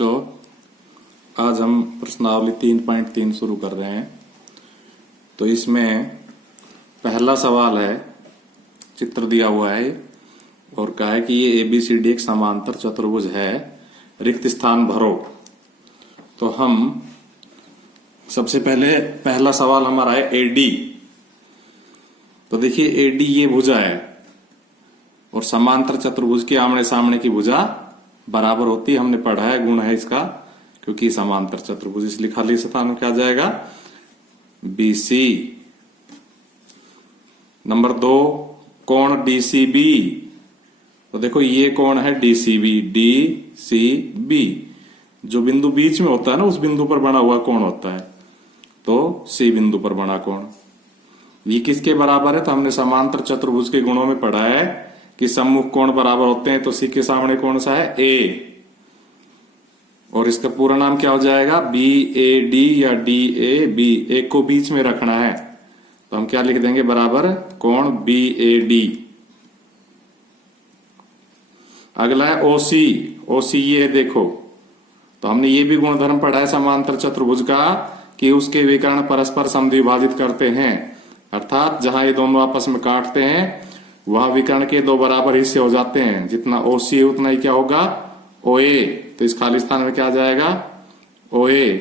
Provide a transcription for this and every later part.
बच्चों, आज हम प्रश्नावली 3.3 शुरू कर रहे हैं। तो इसमें पहला सवाल है, चित्र दिया हुआ है और कहा है कि ये ABCD एक समांतर चतुर्भुज है, रिक्त स्थान भरो। तो हम सबसे पहले पहला सवाल हमारा है AD। तो देखिए AD ये भुजा है और समांतर चतुर्भुज के आमने सामने की भुजा बराबर होती है। हमने पढ़ा है, गुण है इसका, क्योंकि समांतर चतुर्भुज, इसलिए खाली स्थान में क्या जाएगा, BC। नंबर 2, कोण DCB। तो देखो ये कोण है DCB, जो बिंदु बीच में होता है ना, उस बिंदु पर बना हुआ कोण होता है। तो C बिंदु पर बना कोण ये किसके बराबर है? तो हमने समांतर चतुर्भुज के गुणों में पढ़ा है कि सम्मुख कोण बराबर होते हैं। तो C के सामने कौन सा है? A। और इसका पूरा नाम क्या हो जाएगा? BAD या DAB। एक को बीच में रखना है तो हम क्या लिख देंगे? बराबर कोण BAD। अगला है OC ये देखो। तो हमने ये भी गुणधर्म पढ़ा है समांतर चतुर्भुज का कि उसके विकर्ण परस्पर समद्विभाजित करते हैं, अर्थात जहां ये दोनों आपस में काटते हैं वहां विकर्ण के दो बराबर हिस्से हो जाते हैं। जितना OC है उतना ही क्या होगा? OA। तो इस खाली स्थान में क्या आ जाएगा? OA।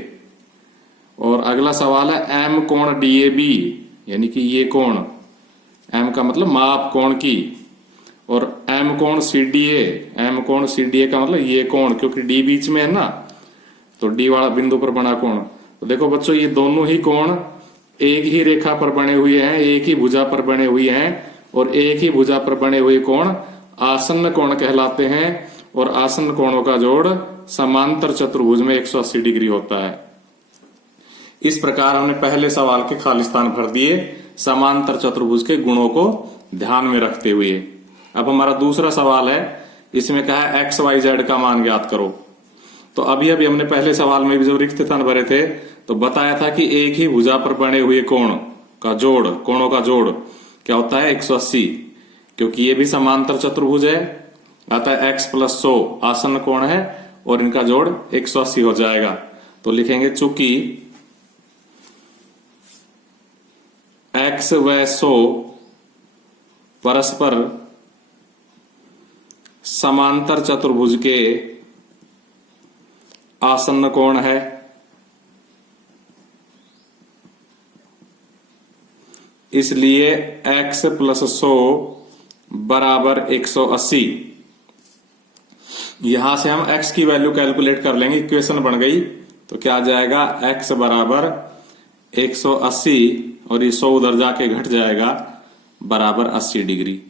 और अगला सवाल है M कोण DAB, यानी कि ये कोण, M का मतलब माप कोण की, और M कोण CDA का मतलब ये कोण, क्योंकि D बीच में है ना, तो D वाला बिंदु पर बना कोण। तो देखो बच्चों, ये दोनों ही कोण एक ही रेखा पर बने हुए हैं, एक ही भुजा पर बने हुए हैं, और एक ही भुजा पर बने हुए कोण आसन्न कोण कहलाते हैं। और आसन्न कोणों का जोड़ समांतर चतुर्भुज में 180 डिग्री होता है। इस प्रकार हमने पहले सवाल के खाली स्थान भर दिए समांतर चतुर्भुज के गुणों को ध्यान में रखते हुए। अब हमारा दूसरा सवाल है, इसमें कहा है XYZ का मान ज्ञात करो। तो अभी हमने पहले सवाल में भी जो रिक्त स्थान भरे थे तो बताया था कि एक ही भुजा पर बने हुए कोणों का जोड़ क्या होता है? 180, क्योंकि ये भी समांतर चतुर्भुज है, अतः X + 100 आसन्न कोण है और इनका जोड़ 180 हो जाएगा। तो लिखेंगे चूंकि X व 100 परस्पर समांतर चतुर्भुज के आसन्न कोण है, इसलिए X + 100 बराबर 180। यहां से हम X की वैल्यू कैलकुलेट कर लेंगे, इक्वेशन बन गई। तो क्या आ जाएगा? X बराबर 180 और ये 100 उधर जाके घट जाएगा, बराबर 80 डिग्री।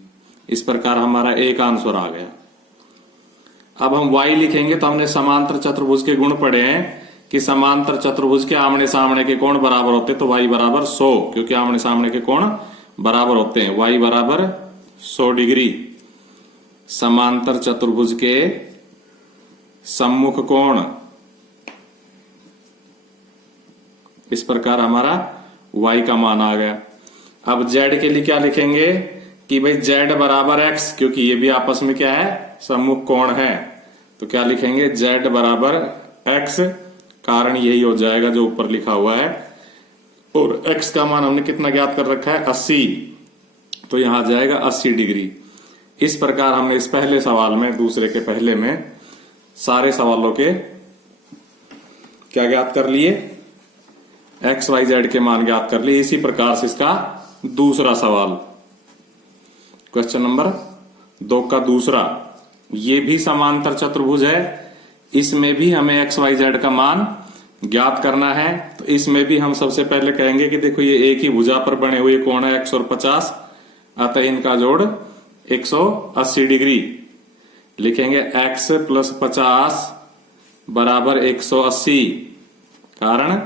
इस प्रकार हमारा एक आंसर आ गया। अब हम Y लिखेंगे। तो हमने समांतर चतुर्भुज के गुण पढ़े हैं कि समांतर चतुर्भुज के आमने सामने के कोण बराबर होते हैं। तो Y बराबर 100, क्योंकि आमने सामने के कोण बराबर होते हैं। Y बराबर 100 डिग्री। समांतर चतुर्भुज के सम्मुख कोण, इस प्रकार हमारा Y का मान आ गया। अब Z के लिए क्या लिखेंगे कि भाई Z बराबर X, क्योंकि ये भी आपस में क्या है? सम्मुख कोण है। तो क्या लिखेंगे? Z बराबर X, कारण यही हो जाएगा जो ऊपर लिखा हुआ है। और X का मान हमने कितना ज्ञात कर रखा है? 80। तो यहां आ जाएगा 80 डिग्री। इस प्रकार हमने इस पहले सवाल में, दूसरे के पहले में, सारे सवालों के क्या ज्ञात कर लिए? XYZ के मान ज्ञात कर लिए। इसी प्रकार से इसका दूसरा सवाल, क्वेश्चन नंबर 2 का दूसरा, ये भी समांतर चतुर्भुज है। इसमें भी हमें XYZ का मान ज्ञात करना है। तो इसमें भी हम सबसे पहले कहेंगे कि देखो ये एक ही भुजा पर बने हुए कोण है X और 50, अतः इनका जोड़ 180 डिग्री। लिखेंगे X + 50 बराबर 180, कारण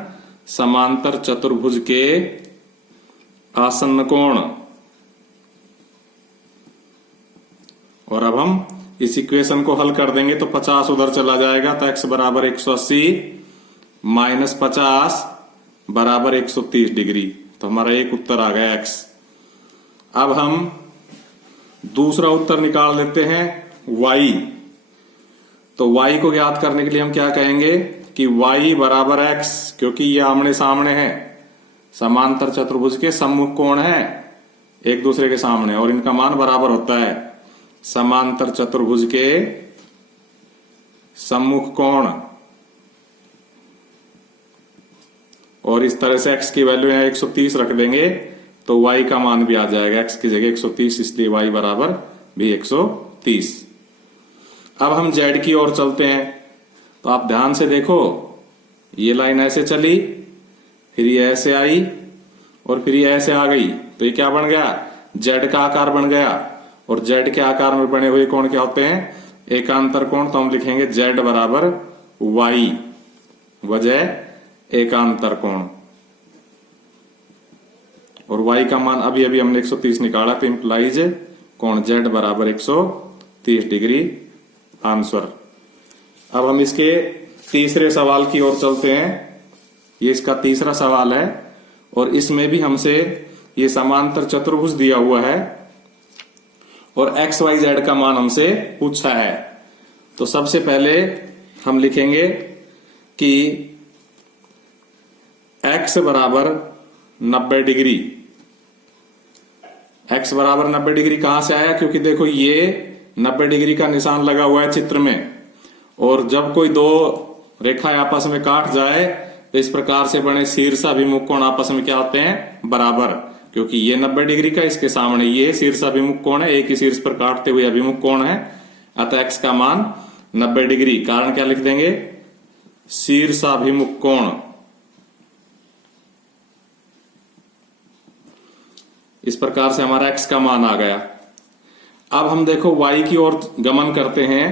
समांतर चतुर्भुज के आसन्न कोण। और अब हम इस इक्वेशन को हल कर देंगे तो 50 उधर चला जाएगा, तो X बराबर 180 - 50 बराबर 130 डिग्री। तो हमारा एक उत्तर आ गया X। अब हम दूसरा उत्तर निकाल लेते हैं Y। तो y को ज्ञात करने के लिए हम क्या कहेंगे कि y बराबर x, क्योंकि ये आमने सामने है, समांतर चतुर्भुज के सम्मुख कोण है एक दूसरे के सामने, और इनका मान बराबर होता है समांतर चतुर्भुज के सम्मुख कोण। और इस तरह से x की वैल्यू यहां 130 रख देंगे तो y का मान भी आ जाएगा x की जगह 130, इसलिए y बराबर भी 130। अब हम z की ओर चलते हैं, तो आप ध्यान से देखो, ये लाइन ऐसे चली, फिर ये ऐसे आई और फिर ये ऐसे आ गई, तो ये क्या बन गया, z का आकार बन गया। और z के आकार में बने हुए कोण क्या होते हैं, एकांतर कोण। तो हम लिखेंगे z बराबर y, वजह एकांतर कोण। और y का मान अभी अभी हमने 130 निकाला, तो इंप्लाइज कोण z बराबर 130 डिग्री आंसर। अब हम इसके तीसरे सवाल की ओर चलते हैं। ये इसका तीसरा सवाल है और इसमें भी हमसे ये समांतर चतुर्भुज दिया हुआ है और x y z का मान हमसे पूछा है। तो सबसे पहले हम लिखेंगे कि x बराबर 90 डिग्री। x बराबर 90 डिग्री कहां से आया, क्योंकि देखो ये 90 डिग्री का निशान लगा हुआ है चित्र में, और जब कोई दो रेखाएं आपस में काट जाए तो इस प्रकार से बने शीर्षाभिमुख कोण आपस में क्या होते हैं, बराबर। क्योंकि ये 90 डिग्री का, इसके सामने ये शीर्षाभिमुख कोण है, एक ही शीर्ष पर काटते हुए अभिमुख कोण है, अतः x का मान 90 डिग्री। कारण क्या लिख देंगे, शीर्षाभिमुख कोण। इस प्रकार से हमारा x का मान आ गया। अब हम देखो y की ओर गमन करते हैं,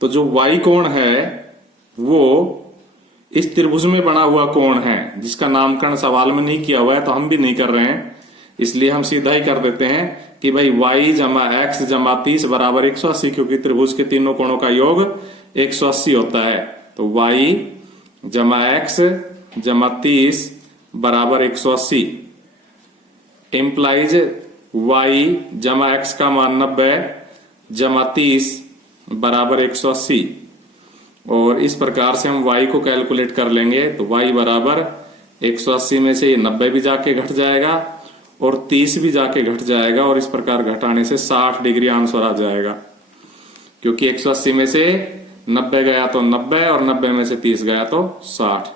तो जो y कोण है वो इस त्रिभुज में बना हुआ कोण है, जिसका नामकरण सवाल में नहीं किया हुआ है, तो हम भी नहीं कर रहे हैं, इसलिए हम सीधा ही कर देते हैं कि भाई y जमा x जमा 30 बराबर 180, क्योंकि त्रिभुज के तीनों कोणों का योग 180 होता है। तो y जमा x जमा 30 बराबर 180 इंप्लाइज y जमा x का मान 90 जमा 30 बराबर 180। और इस प्रकार से हम y को कैलकुलेट कर लेंगे, तो y बराबर 180 में से 90 भी जाके घट जाएगा और 30 भी जाके घट जाएगा, और इस प्रकार घटाने से 60 डिग्री आंसर आ जाएगा। क्योंकि 180 में से 90 गया तो 90 और 90 में से 30 गया तो 60।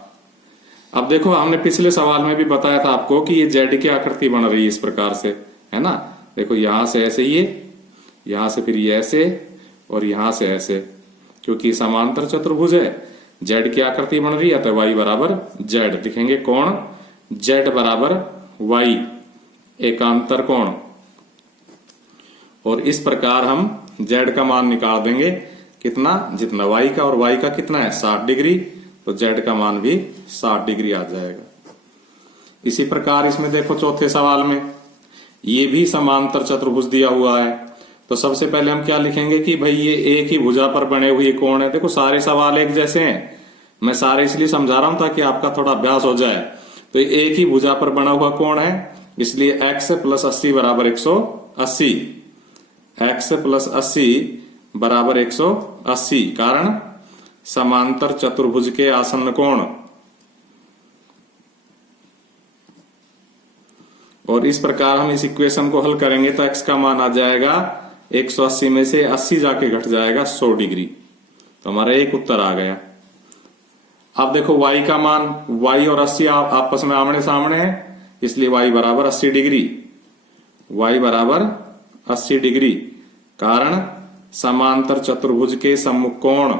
अब देखो, हमने पिछले सवाल में भी बताया था आपको कि ये जेड की आकृति बन रही है इस प्रकार से, है ना। देखो यहां से ऐसे, ये यहां से फिर ये ऐसे और यहां से ऐसे, क्योंकि समांतर चतुर्भुज है, जेड की आकृति बन रही है, तो y बराबर जेड लिखेंगे। कोण z बराबर y, एकांतर कोण। और इस प्रकार हम z का मान निकाल देंगे, कितना, जितना y का, और y का कितना है 60 डिग्री, तो z का मान भी 60 डिग्री आ जाएगा। इसी प्रकार इसमें देखो चौथे सवाल में ये भी समांतर चतुर्भुज दिया हुआ है। तो सबसे पहले हम क्या लिखेंगे कि भाई ये एक ही भुजा पर बने हुए कोण है। देखो सारे सवाल एक जैसे हैं, मैं सारे इसलिए समझा रहा हूं ताकि आपका थोड़ा अभ्यास हो जाए। तो ये एक ही भुजा पर बना हुआ कोण है, इसलिए x प्लस 80 बराबर 180, x प्लस 80 बराबर 180। कारण समांतर चतुर्भुज के आसन्न कोण। और इस प्रकार हम इस इक्वेशन को हल करेंगे तो x का मान आ जाएगा 180 में से 80 जाके घट जाएगा 100 डिग्री, तो हमारा एक उत्तर आ गया। अब देखो y का मान, y और 80 आपस में आमने सामने है, इसलिए y बराबर 80 डिग्री, y बराबर 80 डिग्री। कारण समांतर चतुर्भुज के सम्मुख कोण,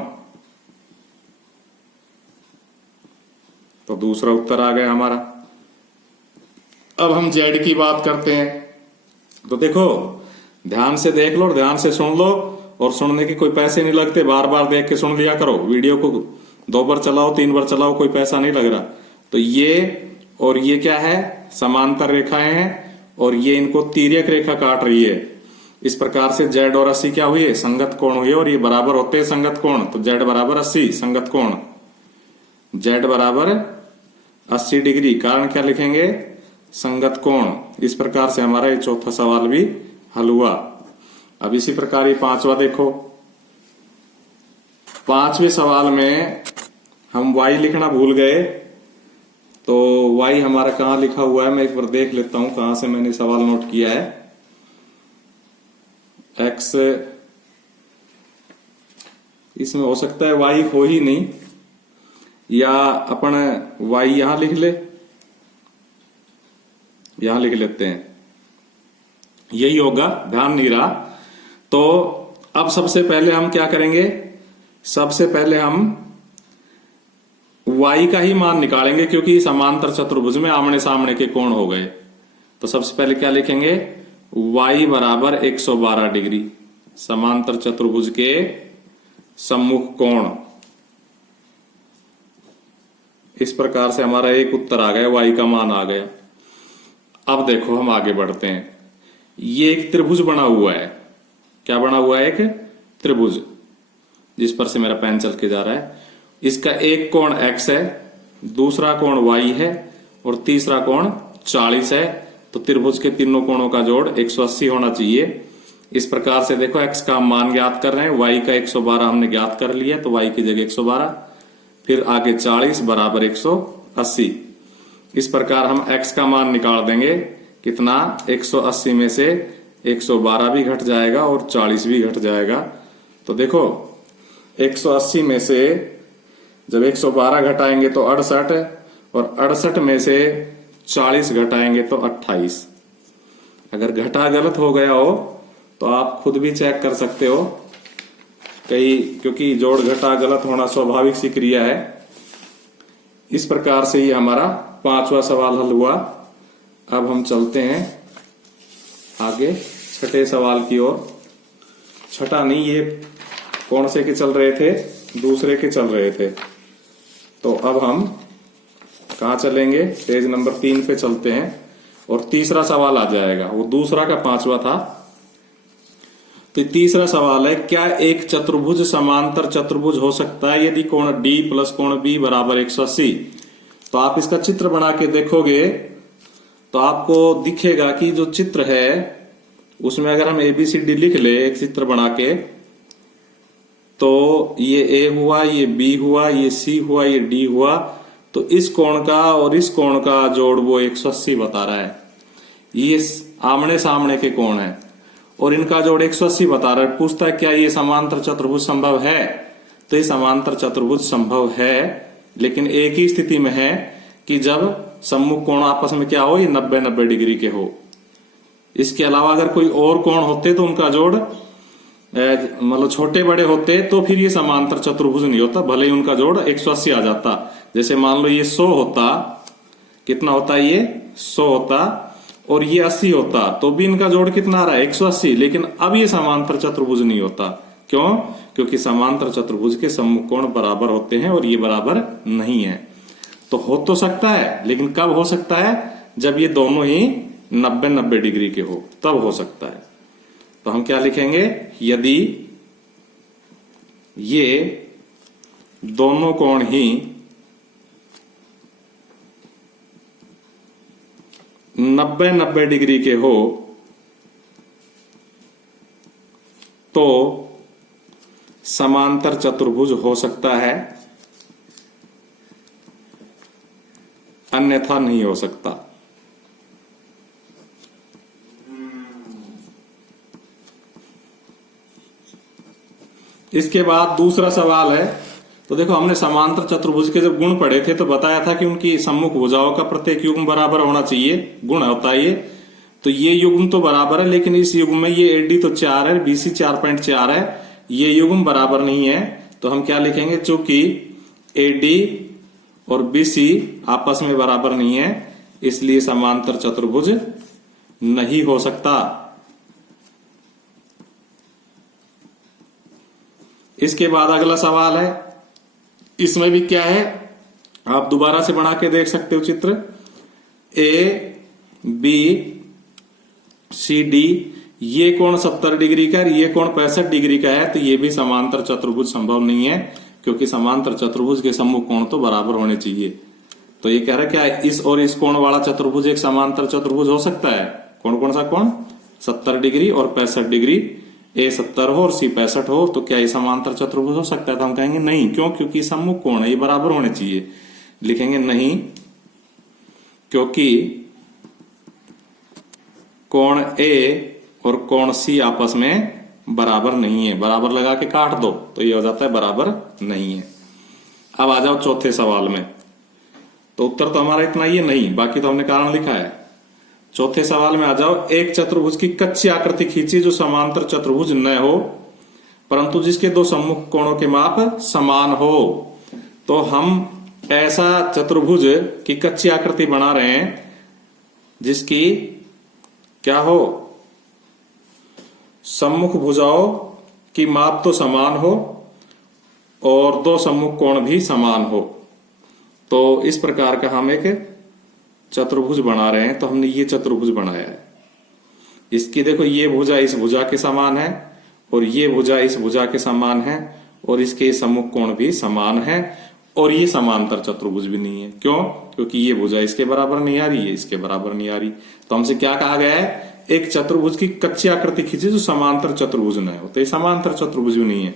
तो दूसरा उत्तर आ गया हमारा। अब हम z की बात करते हैं। तो देखो ध्यान से देख लो और ध्यान से सुन लो, और सुनने के कोई पैसे नहीं लगते, बार बार देख के सुन लिया करो। वीडियो को 2 बार चलाओ 3 बार चलाओ, कोई पैसा नहीं लग रहा। तो ये और ये क्या है, समांतर रेखाएं हैं, और ये इनको तिर्यक रेखा काट रही है। इस प्रकार से z और 80 क्या हुई है, संगत कोण हुए, और ये बराबर होते हैं संगत कोण। तो z बराबर 80 संगत कोण, z बराबर 80 डिग्री। कारण क्या लिखेंगे, संगत कोण। इस प्रकार से हमारा ये चौथा सवाल भी हल हुआ। अब इसी प्रकार ये पांचवा देखो, 5वें सवाल में हम y लिखना भूल गए, तो y हमारा कहाँ लिखा हुआ है मैं एक बार देख लेता हूं कहां से मैंने सवाल नोट किया है। x इसमें हो सकता है y हो ही नहीं, या अपन y यहां लिख ले, यहां लिख लेते हैं, यही होगा, ध्यान नहीं रहा। तो अब सबसे पहले हम क्या करेंगे, सबसे पहले हम y का ही मान निकालेंगे क्योंकि समांतर चतुर्भुज में आमने सामने के कोण हो गए। तो सबसे पहले क्या लिखेंगे, y बराबर 112 डिग्री, समांतर चतुर्भुज के सम्मुख कोण। इस प्रकार से हमारा एक उत्तर आ गया, y का मान आ गया। अब देखो हम आगे बढ़ते हैं। ये एक त्रिभुज बना हुआ है, क्या बना हुआ है, एक त्रिभुज जिस पर से मेरा पेन चल के जा रहा है। इसका एक कोण x है, दूसरा कोण y है और तीसरा कोण 40 है। तो त्रिभुज के तीनों कोणों का जोड़ 180 होना चाहिए। इस प्रकार से देखो x का मान ज्ञात कर रहे हैं, y का 112 हमने ज्ञात कर लिया, तो y की जगह 112, फिर आगे 40 बराबर 180। इस प्रकार हम x का मान निकाल देंगे, कितना, 180 में से 112 भी घट जाएगा और 40 भी घट जाएगा। तो देखो 180 में से जब 112 घटाएंगे तो 68, और 68 में से 40 घटाएंगे तो 28। अगर घटा गलत हो गया हो तो आप खुद भी चेक कर सकते हो कहीं, क्योंकि जोड़ घटा गलत होना स्वाभाविक सी क्रिया है। इस प्रकार से ये हमारा 5वां सवाल हल हुआ। अब हम चलते हैं आगे 6ठे सवाल की ओर। छठा नहीं, ये कौन से के चल रहे थे, दूसरे के चल रहे थे। तो अब हम कहा चलेंगे, पेज नंबर 3 पे चलते हैं और तीसरा सवाल आ जाएगा। वो दूसरा का 5वां था। तो तीसरा सवाल है, क्या एक चतुर्भुज समांतर चतुर्भुज हो सकता है यदि कोण D प्लस कोण B बराबर 180। तो आप इसका चित्र बना के देखोगे तो आपको दिखेगा कि जो चित्र है उसमें अगर हम ABCD लिख ले एक चित्र बना के, तो ये A हुआ, ये B हुआ, ये C हुआ, ये D हुआ। तो इस कोण का और इस कोण का जोड़ वो 180 बता रहा है। ये आमने सामने के कोण है और इनका जोड़ 180 बता रहा है। पूछता है क्या ये समांतर चतुर्भुज संभव है। तो ये समांतर चतुर्भुज संभव है, लेकिन एक ही स्थिति में है कि जब सम्मुख कोण आपस में क्या हो, ये 90-90 डिग्री के हो। इसके अलावा अगर कोई और कोण होते तो उनका जोड़ मतलब छोटे बड़े होते तो फिर ये समांतर चतुर्भुज नहीं होता, भले ही उनका जोड़ 180 आ जाता। जैसे मान लो ये 100 होता, कितना होता ये 100 होता, और ये 80 होता, तो भी इनका जोड़ कितना आ रहा है 180। लेकिन अब ये समांतर चतुर्भुज नहीं होता। क्यों? क्योंकि समांतर चतुर्भुज के सम्मुख कोण बराबर होते हैं और ये बराबर नहीं है। तो हो तो सकता है, लेकिन कब हो सकता है, जब ये दोनों ही 90-90 डिग्री के हो, तब हो सकता है। तो हम क्या लिखेंगे, यदि ये दोनों कोण ही 90-90 डिग्री के हो तो समांतर चतुर्भुज हो सकता है, अन्यथा नहीं हो सकता। इसके बाद दूसरा सवाल है। तो देखो हमने समांतर चतुर्भुज के जब गुण पढ़े थे तो बताया था कि उनकी सम्मुख भुजाओं का प्रत्येक युग्म बराबर होना चाहिए, गुण होता है ये। तो ये युग्म तो बराबर है, लेकिन इस युग्म में ये AD तो 4 है, BC 4.4 है, ये युग्म बराबर नहीं है। तो हम क्या लिखेंगे, चूंकि AD और BC आपस में बराबर नहीं है, इसलिए समांतर चतुर्भुज नहीं हो सकता। इसके बाद अगला सवाल है, इसमें भी क्या है, आप दोबारा से बना के देख सकते हो चित्र। ABCD ये कोण 70 डिग्री का, ये कोण 65 डिग्री का है। तो ये भी समांतर चतुर्भुज संभव नहीं है, क्योंकि समांतर चतुर्भुज के सम्मुख कोण तो बराबर होने चाहिए। तो ये कह रहा है क्या इस और इस कोण वाला चतुर्भुज एक समांतर चतुर्भुज हो सकता है। कौन कौन सा कोण, 70 डिग्री और 65 डिग्री। A 70 हो और C 65 हो, तो क्या ये समांतर चतुर्भुज हो सकता है? तो हम कहेंगे नहीं। क्यों? क्योंकि सम्मुख कोण है, ये बराबर होने चाहिए। लिखेंगे नहीं, क्योंकि कोण A और कोण C आपस में बराबर नहीं है। बराबर लगा के काट दो तो ये हो जाता है बराबर नहीं है। अब आ जाओ चौथे सवाल में। तो उत्तर तो हमारा इतना ही है, नहीं, बाकी तो हमने कारण लिखा है। चौथे सवाल में आ जाओ। एक चतुर्भुज की कच्ची आकृति खींची जो समांतर चतुर्भुज न हो परंतु जिसके दो सम्मुख कोणों के माप समान हो। तो हम ऐसा चतुर्भुज की कच्ची आकृति बना रहे हैं जिसकी क्या हो, सम्मुख भुजाओं की माप तो समान हो और दो सम्मुख कोण भी समान हो। तो इस प्रकार का हम एक चतुर्भुज बना रहे हैं। तो हमने ये चतुर्भुज बनाया है। इसकी देखो, ये भुजा इस भुजा के समान है और ये भुजा इस भुजा के समान है और इसके सम्मुख कोण भी समान है और ये समांतर चतुर्भुज भी नहीं है। क्यों? क्योंकि ये भुजा इसके बराबर नहीं आ रही है, इसके बराबर नहीं आ रही। तो हमसे क्या कहा गया है? एक चतुर्भुज की कच्ची आकृति खींची जो समांतर चतुर्भुज न हो। तो ये समांतर चतुर्भुज भी नहीं है,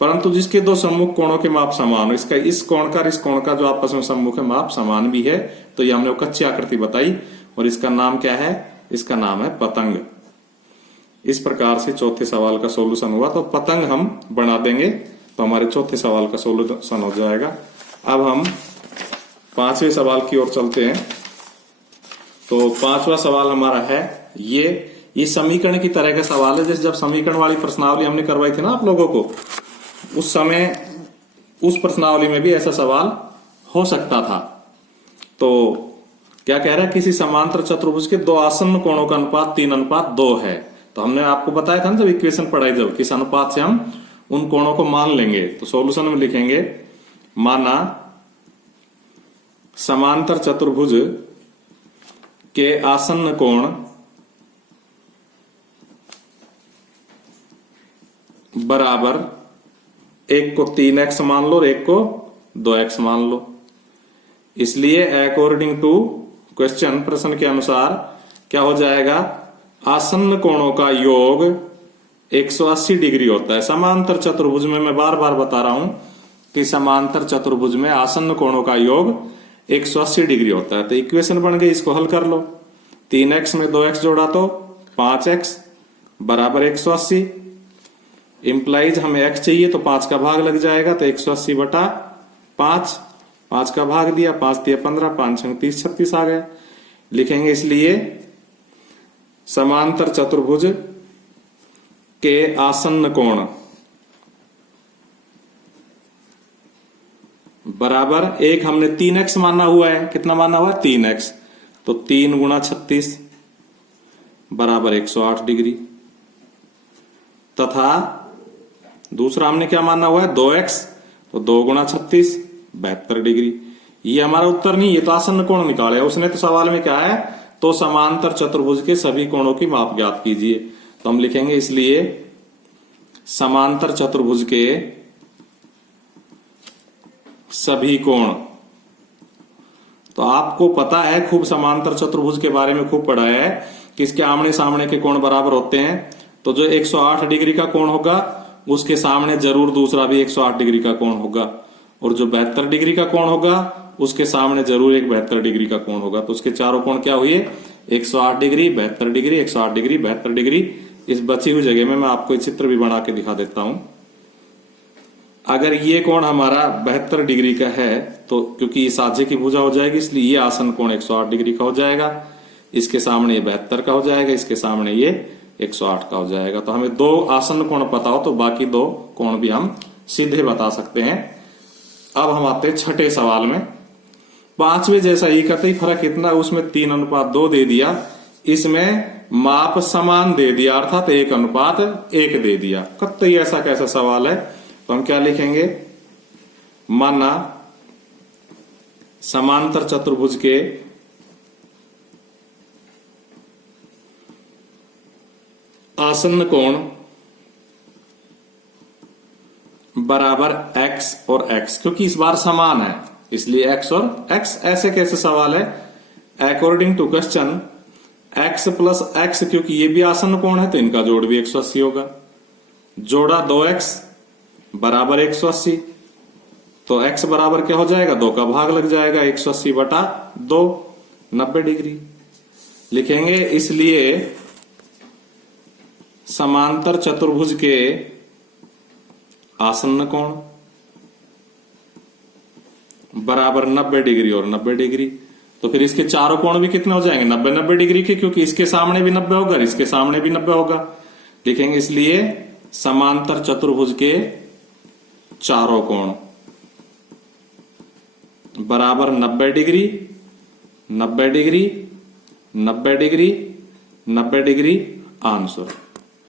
परंतु जिसके दो सम्मुख कोणों के माप समान हो। इसका इस कोण का इस कोण का जो आपस में सम्मुख है माप समान भी है। तो ये हमने वो कच्ची आकृति बताई और इसका नाम क्या है? इसका नाम है पतंग। इस प्रकार से चौथे सवाल का सोल्यूशन हुआ। तो पतंग हम बना देंगे तो हमारे चौथे सवाल का सोल्यूशन हो जाएगा। अब हम पांचवें सवाल की ओर चलते हैं। तो पांचवा सवाल हमारा है ये समीकरण की तरह का सवाल है। जैसे जब समीकरण वाली प्रश्नावली हमने करवाई थी ना आप लोगों को, उस समय उस प्रश्नावली में भी ऐसा सवाल हो सकता था। तो क्या कह रहा है? किसी समांतर चतुर्भुज के दो आसन्न कोणों का अनुपात 3:2 है। तो हमने आपको बताया था ना जब इक्वेशन पढ़ाई, जब किस अनुपात से हम उन कोणों को मान लेंगे। तो सॉल्यूशन में लिखेंगे, माना समांतर चतुर्भुज के आसन्न कोण बराबर एक को 3x मान लो और एक को 2x मान लो। इसलिए अकॉर्डिंग टू क्वेश्चन, प्रश्न के अनुसार क्या हो जाएगा? आसन्न कोणों का योग 180 डिग्री होता है। समांतर चतुर्भुज में मैं बार बार बता रहा हूं कि समांतर चतुर्भुज में आसन्न कोणों का योग 180 डिग्री होता है। तो इक्वेशन बन गई, इसको हल कर लो। 3x में 2x जोड़ा तो 5x बराबर 180। इंप्लाइज हमें x चाहिए तो 5 का भाग लग जाएगा। तो 180 बटा 5, 5 का भाग दिया, 5 दिया 15, 5 6 30, 36 आ गया। लिखेंगे इसलिए समांतर चतुर्भुज के आसन्न कोण बराबर, एक हमने 3x माना हुआ है। कितना माना हुआ है? 3x। तो 3 गुणा 36 बराबर 108 डिग्री, तथा दूसरा हमने क्या माना हुआ है? 2x। तो 2 गुणा 36 72 डिग्री। ये हमारा उत्तर नहीं, ये तो आसन्न कोण निकाले। उसने तो सवाल में क्या है? तो समांतर चतुर्भुज के सभी कोणों की माप ज्ञात कीजिए। तो हम लिखेंगे इसलिए समांतर चतुर्भुज के सभी कोण। तो आपको पता है, खूब समांतर चतुर्भुज के बारे में खूब पढ़ा है कि इसके आमने सामने के कोण बराबर होते हैं। तो जो 108 डिग्री का कोण होगा उसके सामने जरूर दूसरा भी 108 डिग्री का कोण होगा, और जो 72 डिग्री का कोण होगा उसके सामने जरूर एक 72 डिग्री का कोण होगा। तो उसके चारों कोण क्या हुए? 108 डिग्री, 72 डिग्री, 108 डिग्री, 72 डिग्री। इस बची हुई जगह में मैं आपको चित्र भी बना के दिखा देता हूं। अगर ये कोण हमारा 72 डिग्री का है तो क्योंकि ये साझे की भुजा हो जाएगी, इसलिए ये आसन कोण 108 डिग्री का हो जाएगा। इसके सामने ये 72 का हो जाएगा, इसके सामने ये 108 का हो जाएगा। तो हमें दो आसन कोण पता हो तो बाकी दो कोण भी हम सीधे बता सकते हैं। अब हम आते हैं छठे सवाल में। पांचवे जैसा ही करते ही फर्क इतना, उसमें 3:2 दे दिया, इसमें माप समान दे दिया, अर्थात 1:1 दे दिया। कतई ऐसा कैसा सवाल है? तो हम क्या लिखेंगे? माना समांतर चतुर्भुज के आसन्न कोण बराबर x और x, क्योंकि इस बार समान है इसलिए x और x। ऐसे कैसे सवाल है? According to question x plus x, क्योंकि ये भी आसन्न कोण है तो इनका जोड़ भी 180 होगा। जोड़ा 2x बराबर 180, तो x बराबर क्या हो जाएगा, 2 का भाग लग जाएगा, 180 बटा 2, 90 डिग्री लिखेंगे। इसलिए समांतर चतुर्भुज के आसन्न कोण बराबर 90 डिग्री और 90 डिग्री। तो फिर इसके चारों कोण भी कितने हो जाएंगे, 90-90 डिग्री के, क्योंकि इसके सामने भी 90 होगा, इसके सामने भी 90 होगा। लिखेंगे इसलिए समांतर चतुर्भुज के चारों कोण बराबर 90 degree, 90 degree, 90 degree, 90 degree answer.